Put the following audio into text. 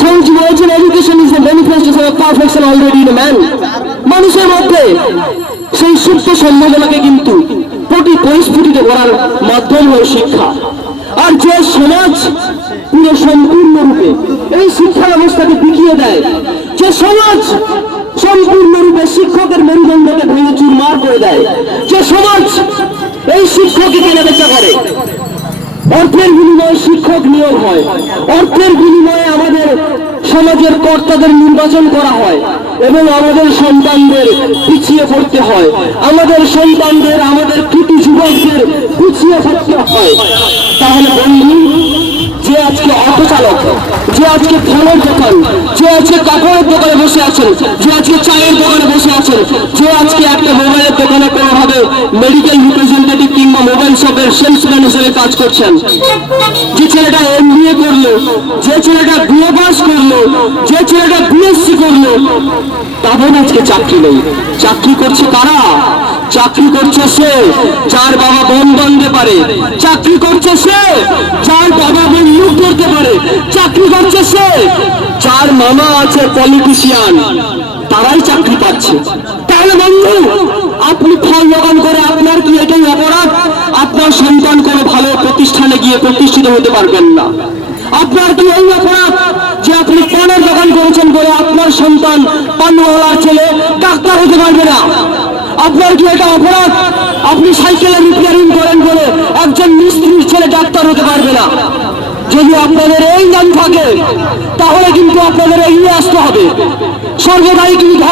Saint Virgin education is the manifestation of perfection already in a man. মানুষের মধ্যে সেই সুপ্ত সম্ভাবনাকে কিন্তু পরিস্ফুটিত করার মাধ্যম হল শিক্ষা। আর যে সমাজ পুরো সম্পূর্ণরূপে এই শিক্ষা ব্যবস্থাকে বিকিয়ে দেয়, যে সমাজ সম্পূর্ণরূপে শিক্ষকের মেরুদণ্ডকে ভেঙে চুরমার করে দেয়, যে সমাজ এই শিক্ষককে কেনাবেচা করে, অর্থের বিনিময়ে শিক্ষক নিয়োগ হয়, অর্থের বিনিময়ে আমাদের সমাজের কর্তাদের নির্বাচন করা হয় এবং আমাদের সন্তানদের পিছিয়ে পড়তে হয়, আমাদের সন্তানদের, আমাদের কৃতি যুবকদের পিছিয়ে পড়তে হয়, তাহলে বন্ধু, যে আজকে অটো চালক, যে আজকে ফলের দোকান, যে আজকে কাপড়ের দোকানে বসে আছেন, যে আজকে চায়ের দোকানে বসে আছেন, যে আজকে একটা মোবাইলের দোকানে কোনোভাবে মেডিকেল রিপ্রেজেন্টেটিভ কিংবা মোবাইল শপের সেলসম্যান হিসেবে কাজ করছেন, যে ছেলেটা MBA করলো, যে ছেলেটা BA পাস করলো, যে ছেলেটা BSc করলো, তাদের আজকে চাকরি নেই। চাকরি করছে কারা? চাকরি করছে সে যার বাবা বোন বাঁধতে পারে, চাকরি করছে সে যার বাবা বোন মুখ ধরতে পারে, চাকরি করছে সে যার মামা আছে পলিটিশিয়ান, তারাই চাকরি পাচ্ছে। তাহলে বন্ধু, আপনি ফল বাগান করে আপনার কি এটাই অপরাধ? আপনার সন্তান কোনো ভালো প্রতিষ্ঠানে গিয়ে প্রতিষ্ঠিত হতে পারবেন না। আপনার কি এই অপরাধ যে আপনি পানের দোকান করেছেন বলে আপনার সন্তান পানওয়ালার ছেলে ডাক্তার হতে পারবে না? আপনার কি এটা অপরাধ আপনি সাইকেলের রিপেয়ারিং করেন বলে একজন মিস্ত্রির ছেলে ডাক্তার হতে পারবে না? যদি আপনাদের এই জ্ঞান থাকে তাহলে কিন্তু আপনাদের এগিয়ে আসতে হবে। সর্বদাই কিন্তু